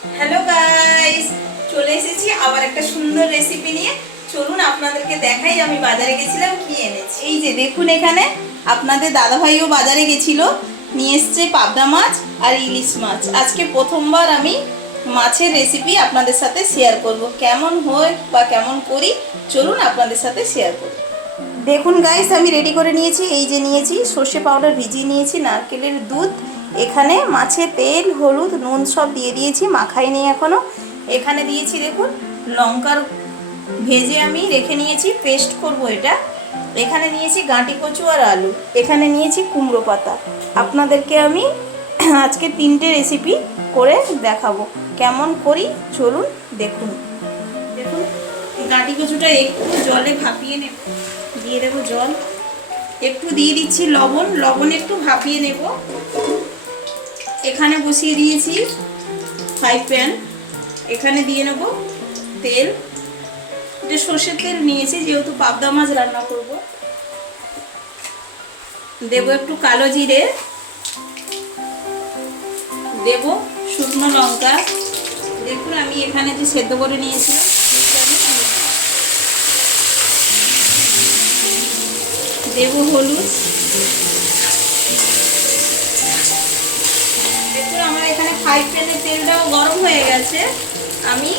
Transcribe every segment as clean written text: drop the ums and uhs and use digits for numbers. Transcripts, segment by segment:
Hello guys, চলে এসেছি আবার একটা সুন্দর রেসিপি নিয়ে। চলুন আপনাদেরকে দেখাই আমি বাজারে গেছিলাম কি এনেছি। এই যে দেখুন, এখানে আপনাদের দাদাভাইও বাজারে গেছিল, নিয়ে এসছে পাবদা মাছ আর ইলিশ মাছ। আজকে প্রথমবার আমি মাছের রেসিপি আপনাদের সাথে শেয়ার করব। কেমন হয় বা কেমন করি চলুন আপনাদের সাথে শেয়ার করি। দেখুন গাইস, আমি রেডি করে নিয়েছি। এই যে নিয়েছি সর্ষে পাউডার ভিজিয়ে নিয়েছি, নারকেলের দুধ, এখানে মাছে তেল, হলুদ, নুন সব দিয়ে দিয়েছি, মাখাইনি এখনো। এখানে দিয়েছি দেখুন লঙ্কার ভেজে আমি রেখে নিয়েছি, পেস্ট করব এটা। এখানে নিয়েছি গাঁটি কচু আর আলু, এখানে নিয়েছি কুমড়ো পাতা। আপনাদেরকে আমি আজকে 3টে রেসিপি করে দেখাবো, কেমন করি চলুন দেখুন। দেখুন গাঁটি কচুটা একটু জলে ভাপিয়ে নেব, দিয়ে দেবো জল, একটু দিয়ে দিচ্ছি লবণ একটু ভাপিয়ে নেব। এখানে বসিয়ে দিয়েছি ফ্রাই প্যান, এখানে দিয়ে নেব তেল। এটা সর্ষের তেল নিয়েছি যেহেতু পাবদা মাছ রান্না করব। দেব একটু কালো জিরে, দেব শুকনো লঙ্কা। দেখুন আমি এখানে যে সেদ্ধ করে নিয়েছিলাম দেব হলুদ। দেখুন আমার এখানে ফ্রাই প্যানের তেলটাও গরম হয়ে গেছে। আমি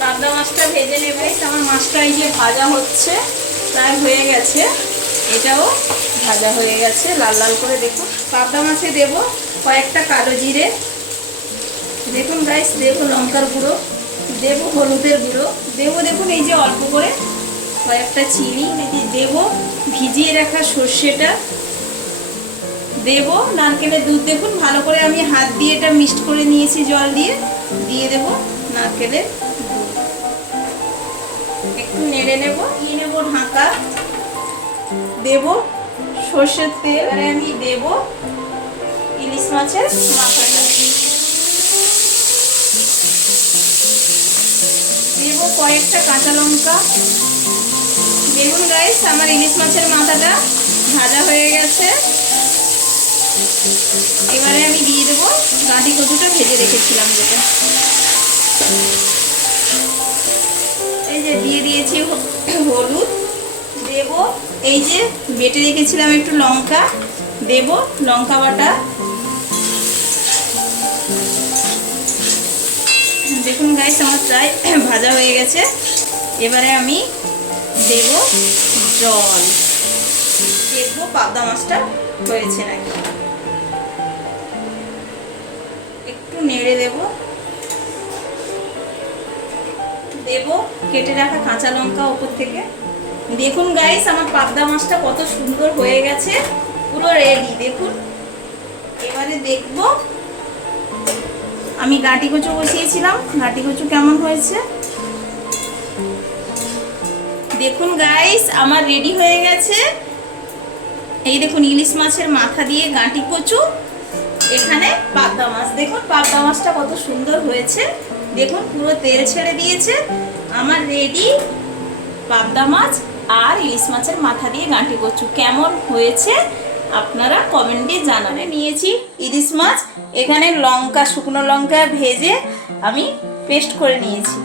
পাবদা মাছটা ভেজে নেব। আমার মাছটা এই যে ভাজা হচ্ছে, প্রায় হয়ে গেছে, এটাও ভাজা হয়ে গেছে লাল লাল করে। দেখুন পাবদা মাছে দেব কয়েকটা কালো জিরে, দেখুন গাইস, দেব লঙ্কার গুঁড়ো, দেব হলুদের গুঁড়ো, দেব দেখুন এই যে অল্প করে কয়েকটা চিনি, দেব ভিজিয়ে রাখা সর্ষেটা, দেব নারকেলের দুধ। দেখুন ভালো করে আমি হাত দিয়ে এটা মিক্সড করে নিয়েছি জল দিয়ে, দিয়ে দেব নারকেলের দুধ, একটু নেড়ে নেব, দিয়ে নেব ঢাকা, দেব সর্ষের তেল, আর আমি দেব ইলিশ মাছের মাথাটা, দেব কয়েকটা কাঁচা লঙ্কা। দেখুন গাইস আমার ইলিশ মাছের মাথাটা ভাজা হয়ে গেছে। এবারে আমি দিয়ে দেবো গাঁটি কচুটা ভেজে রেখেছিলাম যেটা, এই যে দিয়ে দিয়েছি হলুদ, দেব এই যে বেটে রেখেছিলাম একটু লঙ্কা, দেব লঙ্কা বাটা। দেখুন গাইস আমার প্রায় ভাজা হয়ে গেছে। এবারে আমি দেব জল, দেখবো পাবদা মাছটা হয়েছে নাকি, একটু নেড়ে দেব, দেব কেটে রাখা কাঁচা লঙ্কা উপর থেকে। দেখুন গাইস আমার পাবদা মাছটা কত সুন্দর হয়ে গেছে, পুরো রেডি। দেখুন এবারে দেখব আমি গাঁটি কচু বসিয়েছিলাম, গাঁটি কচু কেমন হয়েছে। দেখুন গাইস আমার রেডি হয়ে গেছে। এই দেখুন ইলিশ মাছের মাথা দিয়ে গাঁটি কচু, এখানে পাবদা মাছ। দেখুন পাবদা মাছটা কত সুন্দর হয়েছে, দেখুন পুরো তেল ছেড়ে দিয়েছে। আমার রেডি পাবদা মাছ আর ইলিশ মাছের মাথা দিয়ে গাঁটি কচু। কেমন হয়েছে আপনারা কমেন্টে জানাবেন। নিয়েছি ইলিশ মাছ, এখানে লঙ্কা, শুকনো লঙ্কা ভেজে আমি পেস্ট করে নিয়েছি,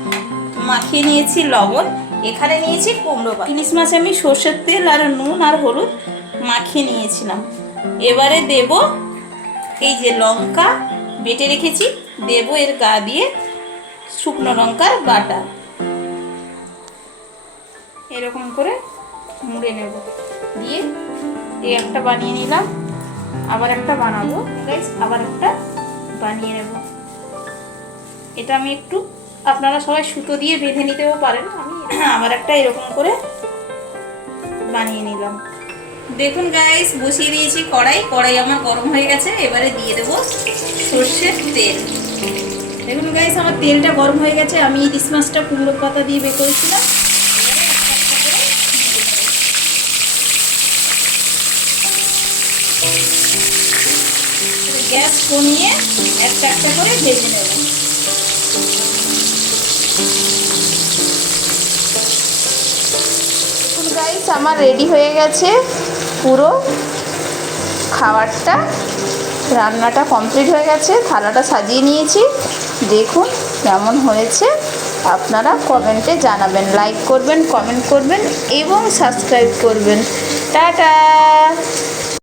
মাখিয়ে নিয়েছি লবণ। এখানে নিয়েছি কুমড়ো পাতা। ইলিশ মাছ আমি সর্ষের তেল আর নুন আর হলুদ মাখিয়ে নিয়েছিলাম। এবারে দেব এই যে লঙ্কা বেটে রেখেছি, দেব এর গা দিয়ে শুকনো লঙ্কার বাটা, এরকম করে মুড়ে নেব, দিয়ে এই একটা বানিয়ে নিলাম, আবার একটা বানাবো গাইস, আবার একটা বানিয়ে নেব। এটা আমি একটু, আপনারা সবাই সুতো দিয়ে বেঁধে নিতেও পারেন, আমি আবার একটা এরকম করে বানিয়ে নিলাম। দেখুন গাইস বসিয়ে দিয়েছি কড়াই আমার গরম হয়ে গেছে। এবারে দিয়ে দেব সর্ষের তেল। দেখুন গাইস আমার তেলটা গরম হয়ে গেছে। আমি ইলিশ মাছটা কুমড়ো পাতা দিয়ে বের করেছিলাম, গ্যাস কমিয়ে একটা একটা করে ভেজে নেব। গাইস, আমার রেডি হয়ে গেছে পুরো খাবারটা। রান্নাটা কমপ্লিট হয়ে গেছে, থালাটা সাজিয়ে নিয়েছি। দেখুন কেমন হয়েছে, আপনারা কমেন্টে জানাবেন, লাইক করবেন, কমেন্ট করবেন এবং সাবস্ক্রাইব করবেন। টাটা।